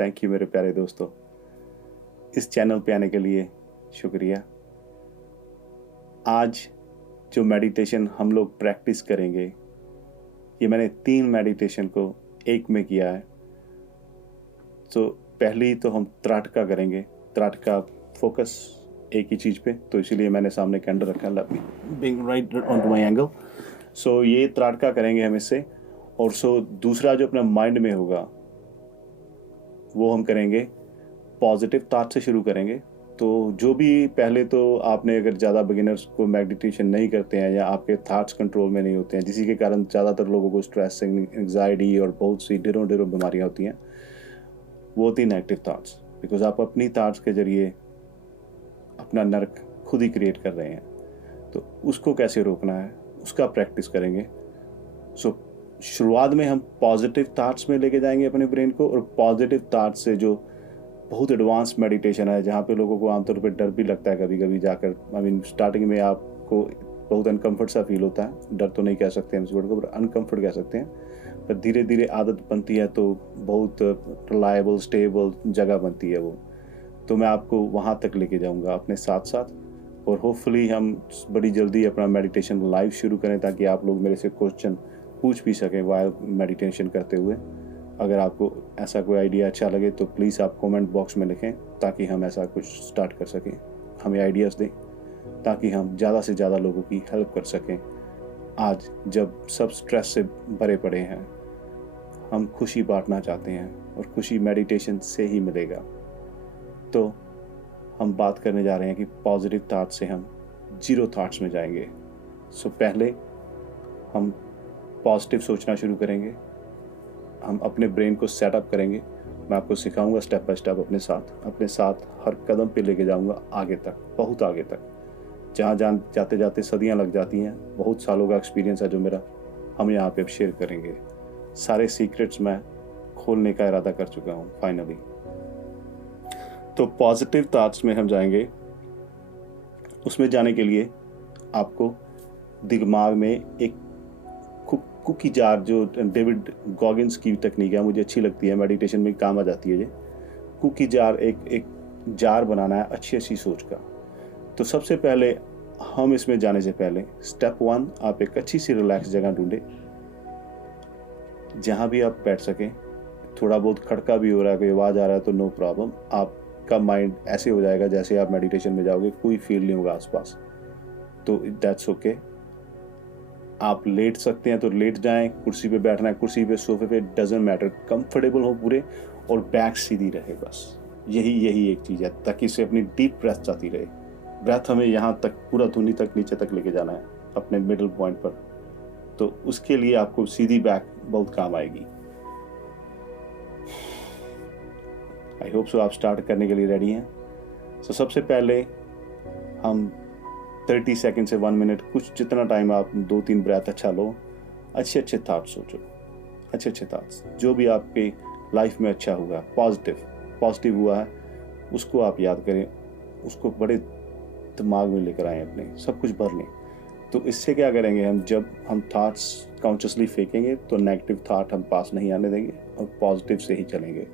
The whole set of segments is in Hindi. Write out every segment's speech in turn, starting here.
थैंक यू मेरे प्यारे दोस्तों, इस चैनल पे आने के लिए शुक्रिया। आज जो मेडिटेशन हम लोग प्रैक्टिस करेंगे, ये मैंने 3 मेडिटेशन को एक में किया है। तो पहली तो हम त्राटका करेंगे। त्राटका फोकस एक ही चीज़ पे, तो इसीलिए मैंने सामने कैंडल रखा है, being right on to my angle. So ये त्राटका करेंगे हम इससे। और दूसरा जो अपना माइंड में होगा वो हम करेंगे पॉजिटिव थॉट से शुरू करेंगे। तो जो भी पहले तो आपने अगर ज़्यादा बिगिनर्स को मेडिटेशन नहीं करते हैं या आपके थॉट्स कंट्रोल में नहीं होते हैं, जिसी के कारण ज़्यादातर लोगों को स्ट्रेस, एंग्जाइटी और बहुत सी ढेरों बीमारियाँ होती हैं, वो होती नेगेटिव थॉट्स। बिकॉज आप अपनी थॉट्स के ज़रिए अपना नर्क खुद ही क्रिएट कर रहे हैं। तो उसको कैसे रोकना है, उसका प्रैक्टिस करेंगे। शुरुआत में हम पॉजिटिव थॉट्स में लेके जाएंगे अपने ब्रेन को, और पॉजिटिव थॉट्स से जो बहुत एडवांस मेडिटेशन है, जहाँ पे लोगों को आमतौर पे डर भी लगता है कभी कभी जाकर। स्टार्टिंग में आपको बहुत अनकम्फर्ट सा फील होता है। डर तो नहीं कह सकते हम इस वर्ड को, पर अनकम्फर्ट कह सकते हैं। पर धीरे धीरे आदत बनती है तो बहुत रिलायबल, स्टेबल जगह बनती है वो। तो मैं आपको वहाँ तक लेके जाऊँगा अपने साथ साथ, और होपफुली हम बड़ी जल्दी अपना मेडिटेशन लाइव शुरू करें, ताकि आप लोग मेरे से क्वेश्चन पूछ भी सकें वाइल मेडिटेशन करते हुए। अगर आपको ऐसा कोई आइडिया अच्छा लगे तो प्लीज़ आप कमेंट बॉक्स में लिखें, ताकि हम ऐसा कुछ स्टार्ट कर सकें। हमें आइडियाज़ दें ताकि हम ज़्यादा से ज़्यादा लोगों की हेल्प कर सकें। आज जब सब स्ट्रेस से भरे पड़े हैं, हम खुशी बांटना चाहते हैं, और खुशी मेडिटेशन से ही मिलेगा। तो हम बात करने जा रहे हैं कि पॉजिटिव थॉट से हम जीरो थॉट्स में जाएंगे। पहले हम पॉजिटिव सोचना शुरू करेंगे। हम अपने ब्रेन को सेटअप करेंगे। मैं आपको सिखाऊंगा स्टेप बाय स्टेप, अपने साथ हर कदम पे लेके जाऊंगा आगे तक, बहुत आगे तक, जहाँ जाते जाते सदियाँ लग जाती हैं। बहुत सालों का एक्सपीरियंस है जो मेरा, हम यहाँ पे अब शेयर करेंगे। सारे सीक्रेट्स मैं खोलने का इरादा कर चुका हूँ फाइनली। तो पॉजिटिव थॉट्स में हम जाएंगे। उसमें जाने के लिए आपको दिमाग में एक कुकी जार, जो डेविड गॉगिन्स की टेक्निक है, मुझे अच्छी लगती है, मेडिटेशन में काम आ जाती है ये। कुकी जार, एक जार बनाना है अच्छी सोच का। तो सबसे पहले हम इसमें जाने से पहले स्टेप 1, आप एक अच्छी सी रिलैक्स जगह ढूंढे जहाँ भी आप बैठ सकें। थोड़ा बहुत खड़का भी हो रहा है, कोई आवाज़ आ रहा है तो नो प्रॉब्लम। आपका माइंड ऐसे हो जाएगा जैसे आप मेडिटेशन में जाओगे, कोई फील नहीं होगा आसपास, तो दैट्स ओके। आप लेट सकते हैं तो लेट जाएं, कुर्सी पे बैठना है कुर्सी पे, सोफे पे, डजेंट मैटर, कंफर्टेबल हो पूरे, और बैक सीधी रहे बस। यही एक चीज़ है, ताकि इससे अपनी डीप ब्रेथ जाती रहे। ब्रेथ हमें यहाँ तक पूरा धुनी तक नीचे तक लेके जाना है, अपने मिडिल पॉइंट पर। तो उसके लिए आपको सीधी बैक बहुत काम आएगी। आई होप सो आप स्टार्ट करने के लिए रेडी हैं। सबसे पहले हम 30 सेकंड से 1 मिनट, कुछ जितना टाइम आप 2-3 ब्रेथ अच्छा लो। अच्छे थॉट्स सोचो, अच्छे थॉट्स, जो भी आपके लाइफ में अच्छा हुआ, पॉजिटिव हुआ है, उसको आप याद करें, उसको बड़े दिमाग में लेकर आएँ अपने, सब कुछ भर लें। तो इससे क्या करेंगे हम, जब हम थॉट्स कॉन्शियसली फेंकेंगे तो नेगेटिव थॉट हम पास नहीं आने देंगे, और पॉजिटिव से ही चलेंगे।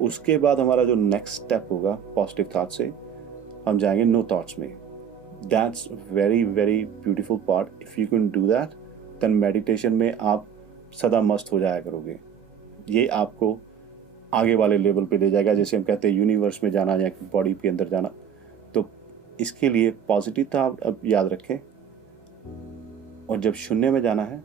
उसके बाद हमारा जो नेक्स्ट स्टेप होगा, पॉजिटिव थॉट से हम जाएंगे नो थॉट्स में। That's very beautiful part. If you can do that, then meditation में आप सदा मस्त हो जाया करोगे। ये आपको आगे वाले लेवल पे ले जाएगा, जैसे हम कहते हैं यूनिवर्स में जाना या बॉडी के अंदर जाना। तो इसके लिए पॉजिटिव था अब याद रखें, और जब शून्य में जाना है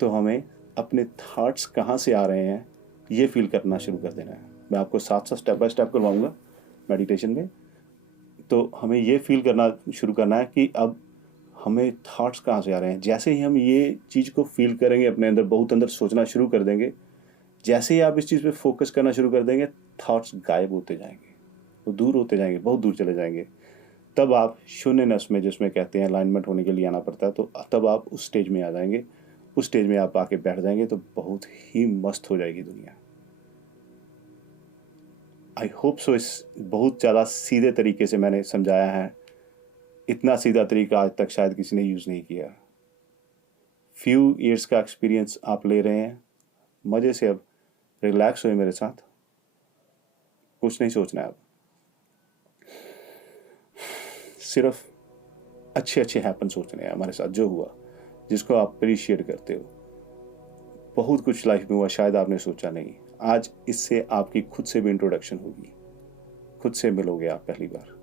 तो हमें अपने थॉट्स कहाँ से आ रहे हैं ये फील करना शुरू कर देना है। मैं आपको साथ स्टेप बाय स्टेप करवाऊंगा मेडिटेशन में। तो हमें ये फील करना शुरू करना है कि अब हमें थॉट्स कहाँ से आ रहे हैं। जैसे ही हम ये चीज़ को फील करेंगे, अपने अंदर बहुत अंदर सोचना शुरू कर देंगे, जैसे ही आप इस चीज़ पे फोकस करना शुरू कर देंगे, थॉट्स गायब होते जाएंगे, वो दूर होते जाएंगे, बहुत दूर चले जाएंगे। तब आप शून्यनस में, जिसमें कहते हैं अलाइनमेंट होने के लिए आना पड़ता है, तो तब आप उस स्टेज में आ जाएंगे। उस स्टेज में आप आके बैठ जाएंगे तो बहुत ही मस्त हो जाएगी दुनिया। I hope so. इस बहुत ज़्यादा सीधे तरीके से मैंने समझाया है। इतना सीधा तरीका आज तक शायद किसी ने यूज़ नहीं किया। फ्यू ईयर्स का एक्सपीरियंस आप ले रहे हैं, मज़े से अब रिलैक्स हुए मेरे साथ, कुछ नहीं सोचना है अब, सिर्फ अच्छे अच्छे हैपन सोचने हैं हमारे साथ जो हुआ, जिसको आप अप्रिशिएट करते हो। बहुत कुछ लाइफ में हुआ, शायद आपने सोचा नहीं। आज इससे आपकी खुद से भी इंट्रोडक्शन होगी, खुद से मिलोगे आप पहली बार।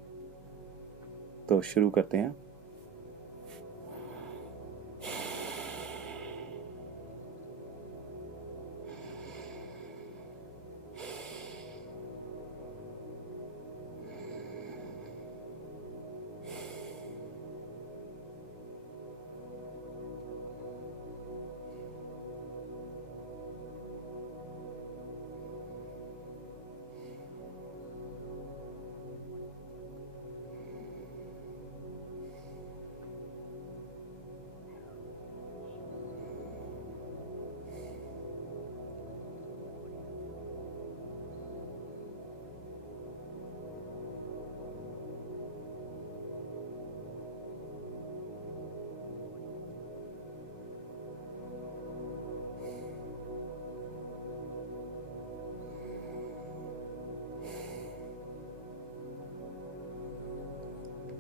तो शुरू करते हैं।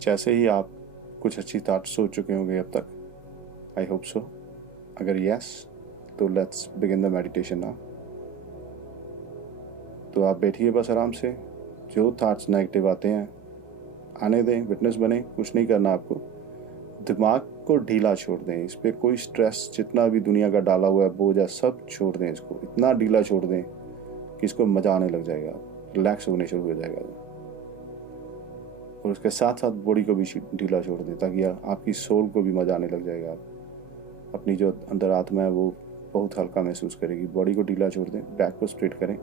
जैसे ही आप कुछ अच्छी थॉट सोच चुके होंगे अब तक, आई होप सो। अगर यस, तो let's begin the meditation now. तो आप बैठिए बस आराम से। जो थॉट्स नेगेटिव आते हैं आने दें, विटनेस बने, कुछ नहीं करना आपको। दिमाग को ढीला छोड़ दें, इस पर कोई स्ट्रेस जितना भी दुनिया का डाला हुआ है बोझ है सब छोड़ दें, इसको इतना ढीला छोड़ दें कि इसको मज़ा आने लग जाएगा, रिलैक्स होने शुरू हो जाएगा। और उसके साथ साथ बॉडी को भी ढीला छोड़ दें ताकि आपकी सोल को भी मज़ा आने लग जाएगा। अपनी जो अंदर आत्मा है वो बहुत हल्का महसूस करेगी। बॉडी को ढीला छोड़ दें, बैक को स्ट्रेट करें।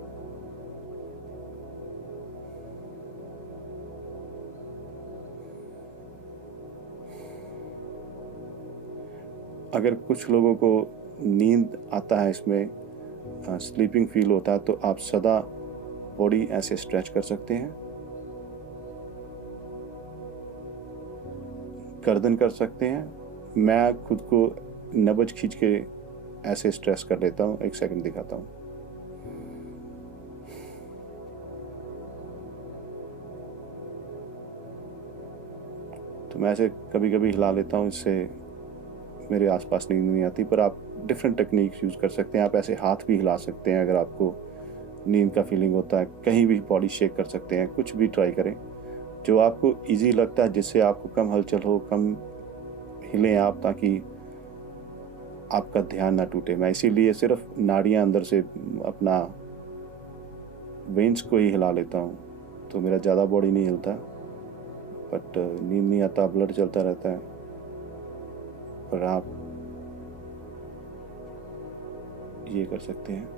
अगर कुछ लोगों को नींद आता है, इसमें स्लीपिंग फील होता है, तो आप सदा बॉडी ऐसे स्ट्रेच कर सकते हैं, गर्दन कर सकते हैं। मैं खुद को नब्ज खींच के ऐसे स्ट्रेच कर लेता हूँ, 1 सेकंड दिखाता हूँ। तो मैं ऐसे कभी कभी हिला लेता हूँ, इससे मेरे आसपास नींद नहीं आती। पर आप डिफरेंट टेक्निक्स यूज़ कर सकते हैं। आप ऐसे हाथ भी हिला सकते हैं अगर आपको नींद का फीलिंग होता है। कहीं भी बॉडी शेक कर सकते हैं, कुछ भी ट्राई करें जो आपको इजी लगता है, जिससे आपको कम हलचल हो, कम हिले आप, ताकि आपका ध्यान ना टूटे। मैं इसीलिए सिर्फ नाड़ियाँ अंदर से अपना वेन्स को ही हिला लेता हूँ, तो मेरा ज़्यादा बॉडी नहीं हिलता। बट नींद नहीं आता, ब्लड चलता रहता है। पर आप ये कर सकते हैं।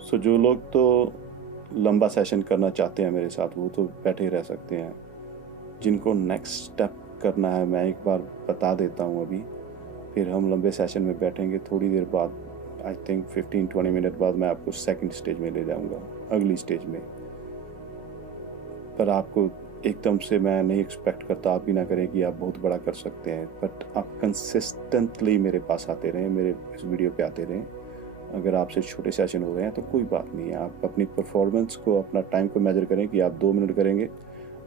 सो जो लोग तो लंबा सेशन करना चाहते हैं मेरे साथ, वो तो बैठे रह सकते हैं। जिनको नेक्स्ट स्टेप करना है मैं एक बार बता देता हूँ अभी, फिर हम लंबे सेशन में बैठेंगे। थोड़ी देर बाद, आई थिंक 15-20 मिनट बाद, मैं आपको सेकंड स्टेज में ले जाऊँगा, अगली स्टेज में। पर आपको एकदम से मैं नहीं एक्सपेक्ट करता, आप भी ना करें कि आप बहुत बड़ा कर सकते हैं। बट आप कंसिस्टेंटली मेरे पास आते रहें, मेरे इस वीडियो पे आते रहें। अगर आपसे छोटे सेशन हो रहे हैं तो कोई बात नहीं है। आप अपनी परफॉर्मेंस को, अपना टाइम को मेजर करें कि आप 2 मिनट करेंगे,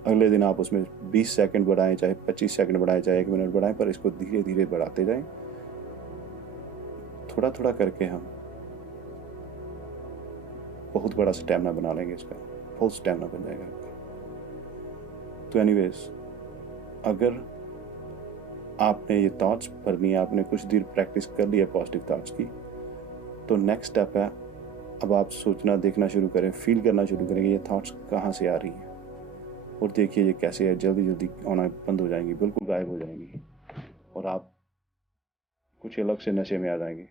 अगले दिन आप उसमें 20 सेकंड बढ़ाएं, चाहे 25 सेकंड बढ़ाएं, चाहे 1 मिनट बढ़ाएं, पर इसको धीरे धीरे बढ़ाते जाएं। थोड़ा थोड़ा करके हम बहुत बड़ा स्टेमिना बना लेंगे इसका, बहुत स्टेमिना बन जाएगा आपका। तो एनीवेज, अगर आपने ये थॉट्स भरनी है, आपने कुछ देर प्रैक्टिस कर ली है पॉजिटिव थॉट्स की, तो नेक्स्ट स्टेप है अब आप सोचना, देखना शुरू करें, फील करना शुरू करें कि ये थॉट्स कहाँ से आ रही हैं। और देखिए ये कैसे है, जल्दी जल्दी आना बंद हो जाएंगी, बिल्कुल गायब हो जाएंगी, और आप कुछ अलग से नशे में आ जाएंगे।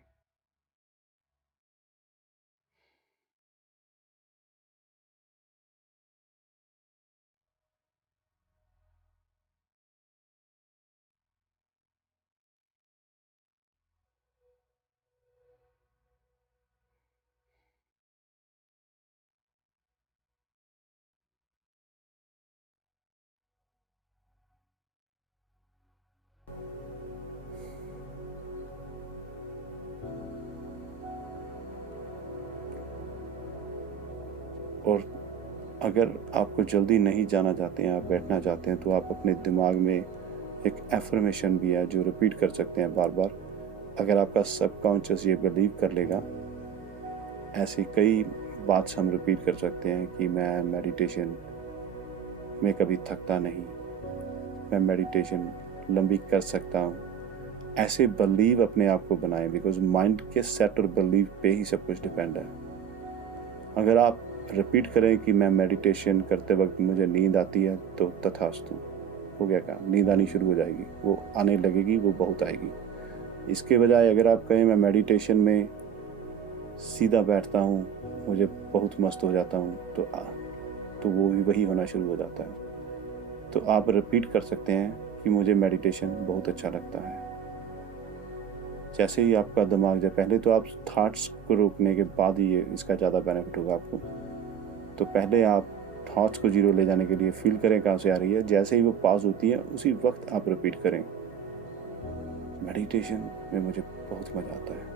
और अगर आपको जल्दी नहीं जाना चाहते हैं, आप बैठना चाहते हैं, तो आप अपने दिमाग में एक एफर्मेशन भी है जो रिपीट कर सकते हैं बार बार। अगर आपका सबकॉन्शियस ये बिलीव कर लेगा, ऐसी कई बात हम रिपीट कर सकते हैं कि मैं मेडिटेशन में कभी थकता नहीं, मैं मेडिटेशन लंबी कर सकता हूँ। ऐसे बिलीव अपने आप को बनाएं, बिकॉज माइंड के सेट और बिलीव पे ही सब कुछ डिपेंड है। अगर आप रिपीट करें कि मैं मेडिटेशन करते वक्त मुझे नींद आती है, तो तथास्तु, हो गया काम, नींद आनी शुरू हो जाएगी, वो आने लगेगी, वो बहुत आएगी। इसके बजाय अगर आप कहें मैं मेडिटेशन में सीधा बैठता हूँ, मुझे बहुत मस्त हो जाता हूँ, तो वो भी वही होना शुरू हो जाता है। तो आप रिपीट कर सकते हैं कि मुझे मेडिटेशन बहुत अच्छा लगता है। जैसे ही आपका दिमाग, जब पहले तो आप थॉट्स को रोकने के बाद ही ये इसका ज़्यादा बेनिफिट होगा आपको। तो पहले आप थॉट्स को जीरो ले जाने के लिए फील करें कहाँ से आ रही है, जैसे ही वो पास होती है उसी वक्त आप रिपीट करें, मेडिटेशन में मुझे बहुत मज़ा आता है,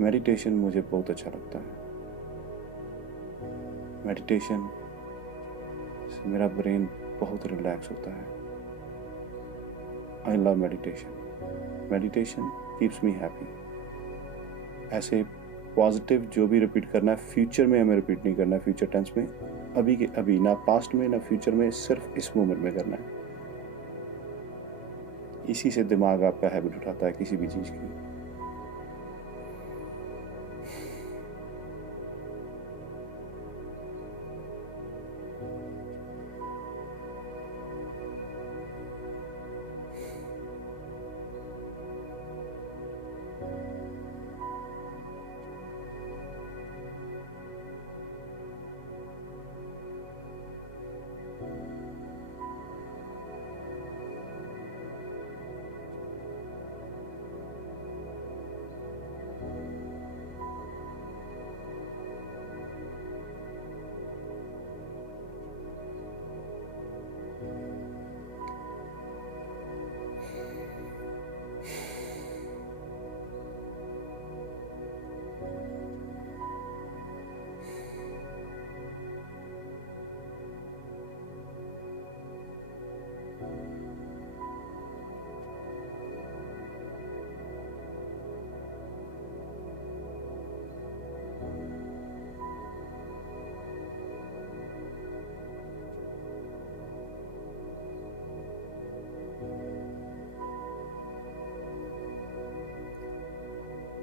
मेडिटेशन मुझे बहुत अच्छा लगता है, मेडिटेशन से मेरा ब्रेन बहुत रिलैक्स होता है। I love meditation, meditation keeps me happy. ऐसे पॉजिटिव जो भी रिपीट करना है, फ्यूचर में हमें रिपीट नहीं करना है, फ्यूचर टेंस में, अभी के अभी, ना पास्ट में ना फ्यूचर में, सिर्फ इस मोमेंट में करना है। इसी से दिमाग आपका हैबिट उठाता है किसी भी चीज़ की।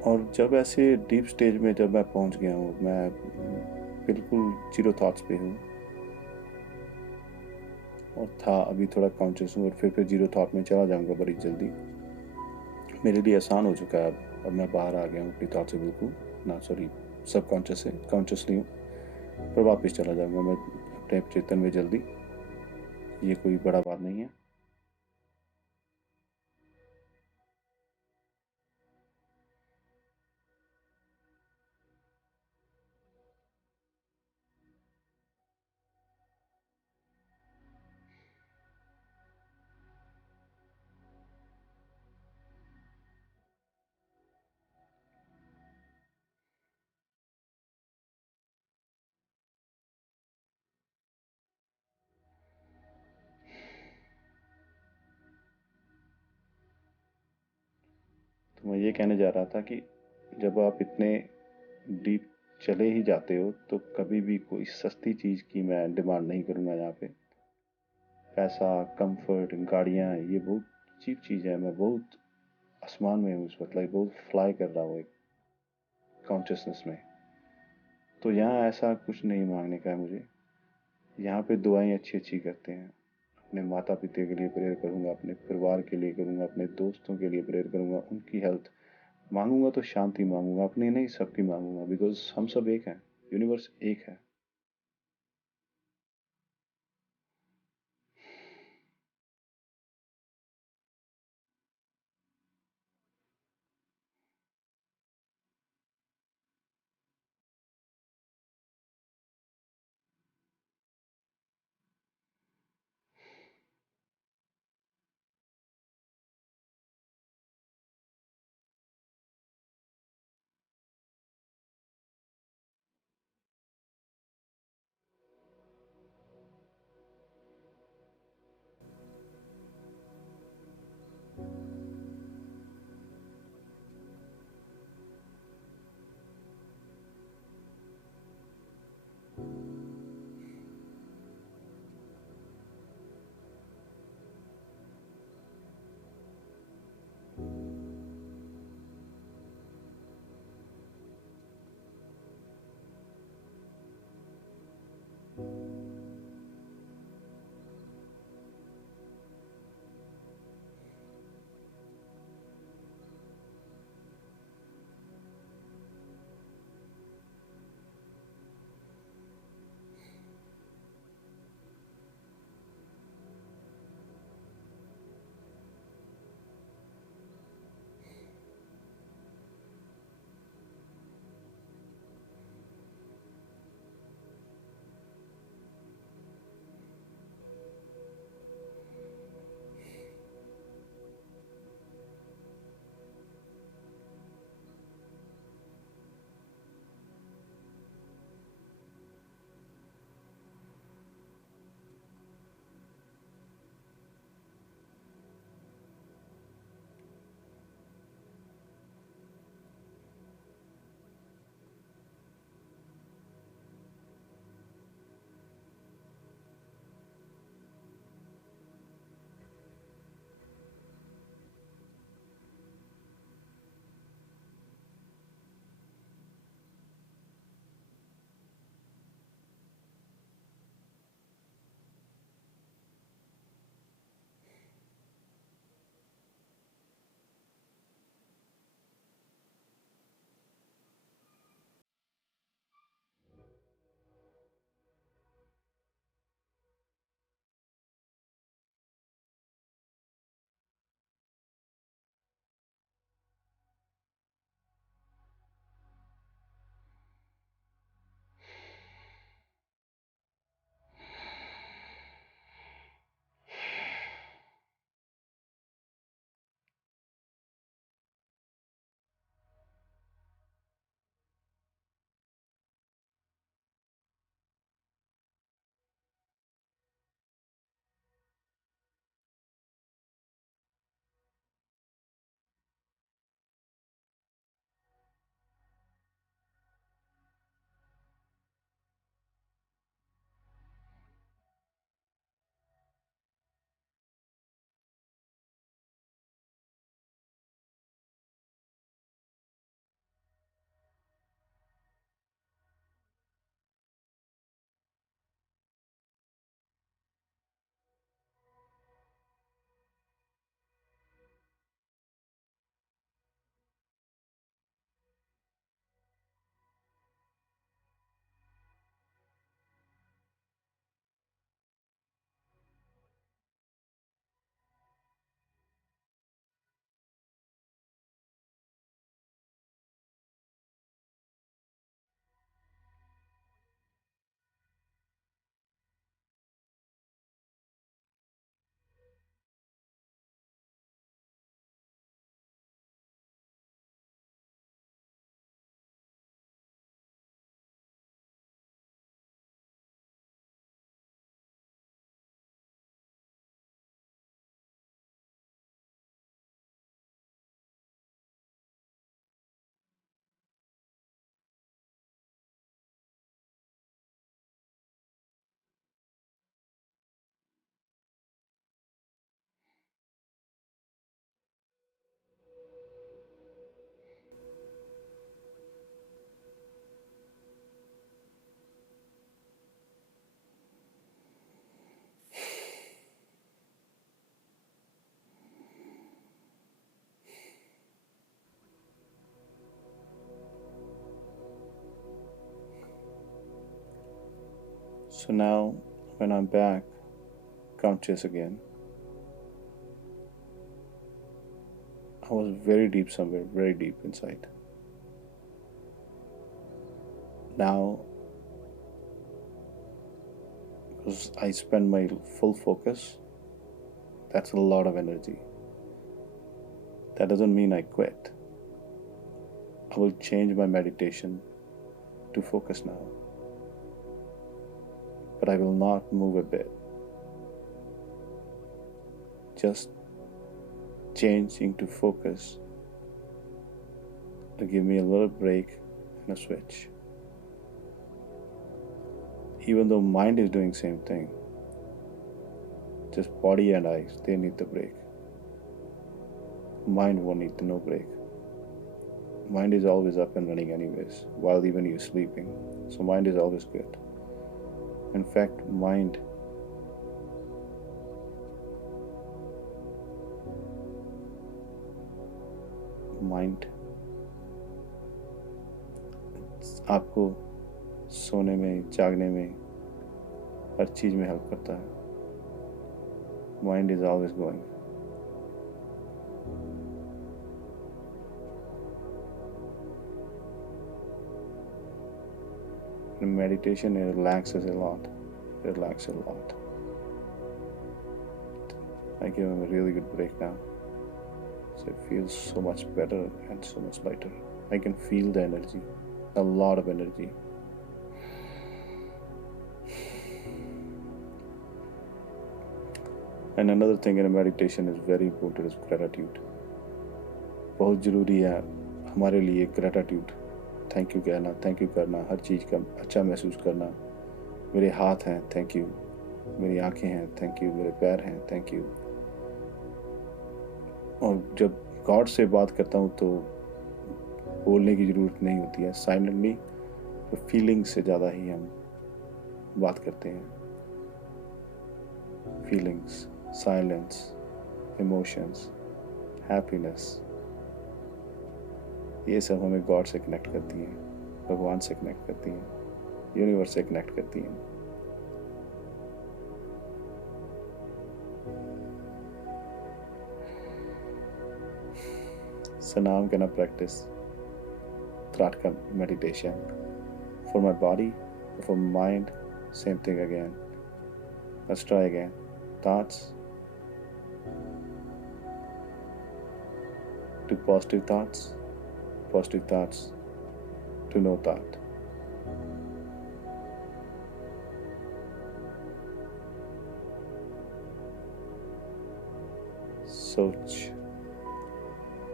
और जब ऐसे डीप स्टेज में जब मैं पहुंच गया हूँ, मैं बिल्कुल जीरो थॉट्स पे हूँ, और था अभी थोड़ा कॉन्शियस हूँ, और फिर जीरो थॉट में चला जाऊँगा बड़ी जल्दी। मेरे लिए आसान हो चुका है अब मैं बाहर आ गया हूँ अपनी थॉट से, बिल्कुल ना, सॉरी, सब कॉन्शियस से कॉन्शियसली हूँ, पर वापस चला जाऊँगा मैं अपने चेतन में जल्दी। ये कोई बड़ा बात नहीं है। तो मैं ये कहने जा रहा था कि जब आप इतने डीप चले ही जाते हो, तो कभी भी कोई सस्ती चीज़ की मैं डिमांड नहीं करूँगा यहाँ पे। पैसा, कंफर्ट, गाड़ियाँ, ये बहुत चीप चीज़ है। मैं बहुत आसमान में हूँ इस वक्त, लाइक बहुत फ्लाई कर रहा हूँ एक कॉन्शियसनेस में। तो यहाँ ऐसा कुछ नहीं मांगने का है मुझे। यहाँ पे दुआएं अच्छी अच्छी करते हैं। अपने माता पिता के लिए प्रेयर करूँगा, अपने परिवार के लिए करूँगा, अपने दोस्तों के लिए प्रेयर करूँगा, उनकी हेल्थ मांगूंगा, तो शांति मांगूंगा, अपनी नहीं सबकी मांगूंगा, बिकॉज हम सब एक हैं, यूनिवर्स एक है। So now, when I'm back, conscious again, I was very deep somewhere, very deep inside. Now, because I spend my full focus, that's a lot of energy. That doesn't mean I quit. I will change my meditation to focus now. But I will not move a bit. Just changing to focus to give me a little break and a switch. Even though mind is doing same thing, just body and eyes, they need the break. Mind won't need no break. Mind is always up and running anyways, while even you're sleeping. So mind is always good. In fact, mind आपको सोने में, जागने में, हर चीज में हेल्प करता है. Mind is always going. In meditation, it relaxes a lot. Relax a lot. I give him a really good break now. So it feels so much better and so much lighter. I can feel the energy, a lot of energy. And another thing in a meditation is very important is gratitude. बहुत ज़रूरी है हमारे लिए gratitude. थैंक यू कहना, थैंक यू करना, हर चीज़ का अच्छा महसूस करना. मेरे हाथ हैं, थैंक यू. मेरी आंखें हैं, थैंक यू. मेरे पैर हैं, थैंक यू. और जब गॉड से बात करता हूँ तो बोलने की ज़रूरत नहीं होती है. साइलेंटली तो फीलिंग से ज़्यादा ही हम बात करते हैं. फीलिंग्स, साइलेंस, इमोशंस, हैप्पीनेस, ये सब हमें गॉड से कनेक्ट करती हैं, भगवान से कनेक्ट करती हैं, यूनिवर्स से कनेक्ट करती हैं. So now I'm gonna practice Tratka meditation for my body, for my mind. Same thing again. Let's try again. Thoughts to positive thoughts to no thought. सोच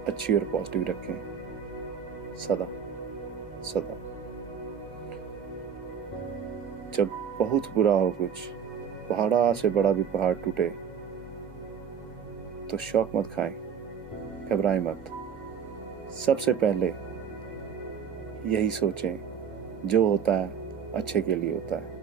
अच्छी और पॉजिटिव रखें सदा सदा. जब बहुत बुरा हो कुछ, पहाड़ा से बड़ा भी पहाड़ टूटे, तो शौक मत खाएं, घबराएं मत. सबसे पहले यही सोचें, जो होता है अच्छे के लिए होता है.